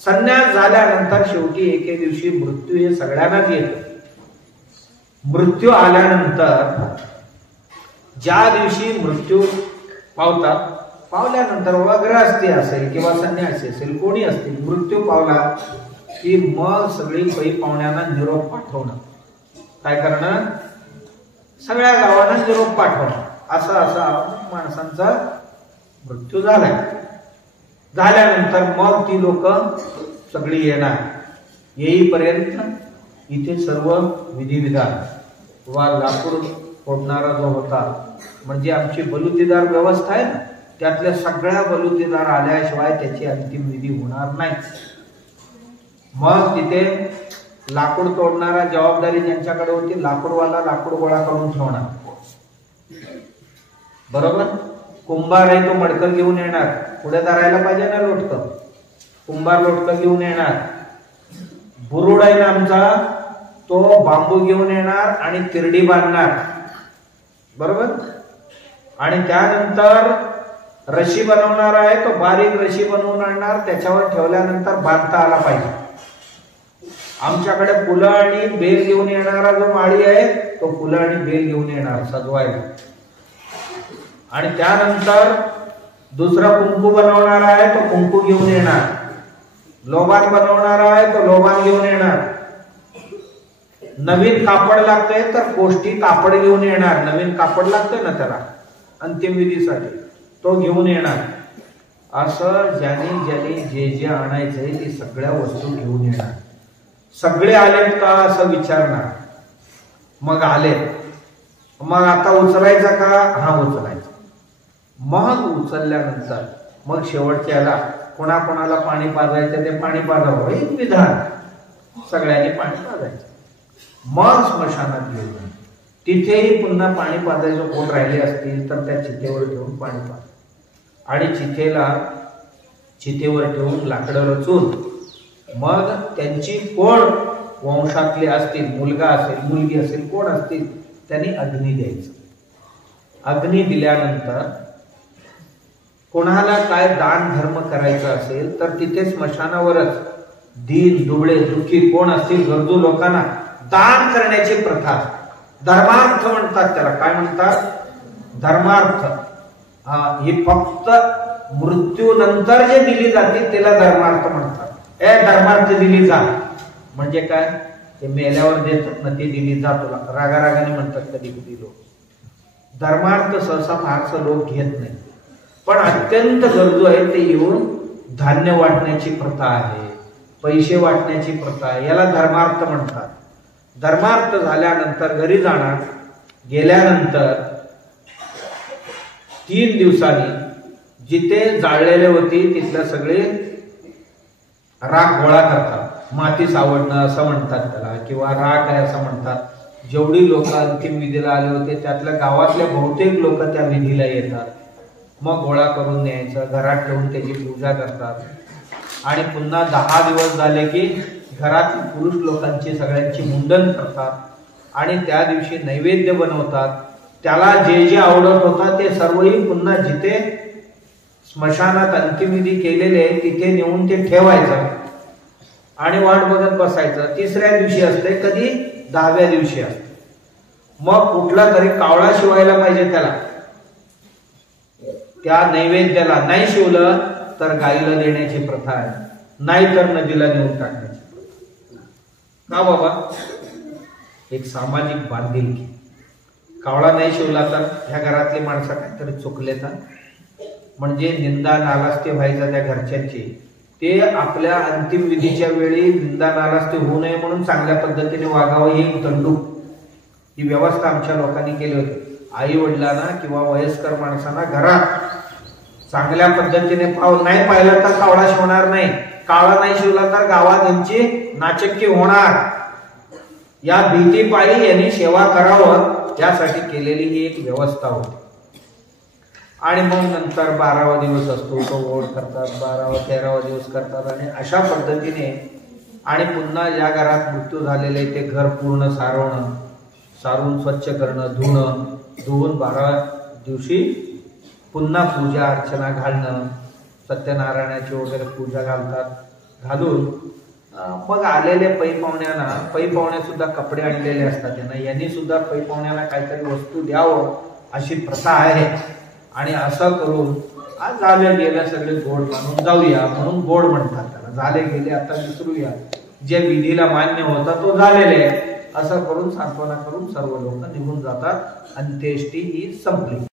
संन्यास झाल्यानंतर शेवटी एके दिवशी मृत्यू हे सगळ्यांनाच येतो. मृत्यू आल्यानंतर ज्या दिवशी मृत्यू पावतात, पावल्यानंतर ग्रहस्थी असेल किंवा संन्यासी असेल कोणी असतील, मृत्यू पावला की मग सगळी पै पाहुण्यांना निरोप पाठवणं. काय करणं? सगळ्या गावांना निरोप पाठवणं. असा माणसांचा मृत्यू झालाय. झाल्यानंतर मग ती लोक सगळी येणार. येईपर्यंत इथे सर्व विधिविधान वा लाकूड फोडणारा जो होता, म्हणजे आमची बलुतेदार व्यवस्था आहे ना, त्यातल्या सगळ्या बलुतेदार आल्याशिवाय त्याची अंतिम विधी होणार नाही. मग तिथे लाकूड तोडणारा जबाबदारी ज्यांच्याकडे होती, लाकूडवाला लाकूड गोळा करून ठेवणार. बरोबर. कुंभार आहे तो मडकं घेऊन येणार, पुढे धरायला पाहिजे ना लोटकं. कुंभार लोटकं घेऊन येणार. बुरुड आहे ना आमचा, तो बांबू घेऊन येणार आणि तिरडी बांधणार. बरोबर. आणि त्यानंतर रशी बनवणार आहे, तो बारीक रशी बनवून आणणार, त्याच्यावर ठेवल्यानंतर बांधता आला पाहिजे. आमच्याकडे फुलं आणि बेल घेऊन येणारा जो माळी आहे, तो फुलं आणि बेल घेऊन येणार सजवायला. आणि त्यानंतर दुसरा कुंकू बनवणारा आहे, तो कुंकू घेऊन येणार. लोबान बनवणारा आहे, तो लोबान घेऊन येणार. नवीन कापड लागतंय तर कोष्टी कापड घेऊन येणार. नवीन कापड लागतंय ना त्याला अंतिम विधीसाठी, तो घेऊन येणार. असं ज्याने ज्याने जे जे आणायचंय ते सगळ्या वस्तू घेऊन येणार. सगळे आलेत का असं विचारणार. मग आले, मग आता उचलायचा का? हा उचलायचा. मग उचलल्यानंतर मग शेवटच्याला कोणाकोणाला पाणी पाजायचं ते पाणी पाजावं, एक विधान. सगळ्यांनी पाणी पाजायचं. मग स्मशानात घेऊन तिथेही पुन्हा पाणी पाजायचं. कोण राहिले असतील तर त्या चितेवर ठेवून पाणी पाज. आणि चितेवर ठेवून लाकडं रचून मग त्यांची कोण वंशातले असतील, मुलगा असेल मुलगी असेल कोण असतील, त्यांनी अग्नी द्यायचं. अग्नी दिल्यानंतर कोणाला काय दान धर्म करायचा असेल तर तिथे स्मशानावरच दीन दुबळे दुःखी कोण असतील गरजू लोकांना दान करण्याची प्रथा. धर्मार्थ म्हणतात त्याला. काय म्हणतात? धर्मार्थ. ही फक्त मृत्यूनंतर जे दिली जाते त्याला धर्मार्थ म्हणतात. धर्मार्थ दिली जा म्हणजे काय? ते मेल्यावर देतात ना, ते दिली जा तुला. रागारागाने म्हणतात कधी कधी लोक. धर्मार्थ सहसा फारसं लोक घेत नाही, पण अत्यंत गरजू आहे ते येऊन धान्य वाटण्याची प्रथा आहे, पैसे वाटण्याची प्रथा आहे, याला धर्मार्थ म्हणतात. धर्मार्थ झाल्यानंतर घरी जाणार. गेल्यानंतर 3 दिवसांनी जिथे जाळलेले होते तिथले सगळे राख गोळा करतात. माती सावडणं असं म्हणतात त्याला, किंवा राख आहे असं म्हणतात. जेवढी लोक अंतिम विधीला आले होते त्यातल्या गावातल्या बहुतेक लोक त्या विधीला येतात. मग गोळा करून न्यायचं, घरात ठेवून त्याची पूजा करतात. आणि पुन्हा 10 दिवस झाले की घरातील पुरुष लोकांची सगळ्यांची मुंडन करतात. आणि त्या दिवशी नैवेद्य बनवतात. त्याला जे जे आवडत होता ते सर्वही पुन्हा जिथे स्मशानात अंतिमविधी केलेले तिथे नेऊन ते ठेवायचं आणि वाट बघत बसायचं. 3ऱ्या दिवशी असते, कधी 10व्या दिवशी असते. मग कुठला तरी कावळा शिवायला पाहिजे त्याला. त्या नैवेद्याला नाही शिवलं तर गाईला देण्याची प्रथा आहे, नाही तर नदीला नेऊन टाकण्याची प्रथा. का बाबा? एक सामाजिक बांधिलकी. कावळा नाही शिवला तर ह्या घरातली माणसं काहीतरी चुकले तर, म्हणजे निंदा नालास्ती व्हायचा त्या घरच्यांची. ते आपल्या अंतिम विधीच्या वेळी निंदा नालास्ती होऊ नये म्हणून चांगल्या पद्धतीने वागावं ही दंडू ही व्यवस्था आमच्या लोकांनी केली होती. आई वडिलांना किंवा वयस्कर माणसांना घरात चांगल्या पद्धतीने नाही पाहिलं तर कावळा शिवणार नाही. कावळा नाही शिवला तर गावात यांची नाचक्की होणार. या भीतीपायी यांनी सेवा करावं यासाठी केलेली ही एक व्यवस्था होती. आणि मग नंतर 12वा दिवस असतो तो ओढ करतात, 12वा 13वा दिवस करतात. आणि अशा पद्धतीने आणि पुन्हा ज्या घरात मृत्यू झालेले ते घर पूर्ण सारवणं, सारून स्वच्छ करणं, धुवून 12व्या दिवशी पुन्हा पूजा अर्चना घालणं. सत्यनारायणाची वगैरे पूजा घालतात. घालून मग आलेल्या पै पाहुण्या सुद्धा कपडे आणलेले असतात त्यांना, यांनी सुद्धा पै पाहुण्याला काहीतरी वस्तू द्यावं अशी प्रथा आहे. आणि असं करून आज झाले गेलं सगळे गोड मानून जाऊया म्हणून गोड म्हणतात त्याला. झाले गेले आता विसरूया, जे विधीला मान्य होता तो झालेले आहे असं करून सांत्वना करून सर्व लोक निघून जातात. अंत्येष्टी ही संपली.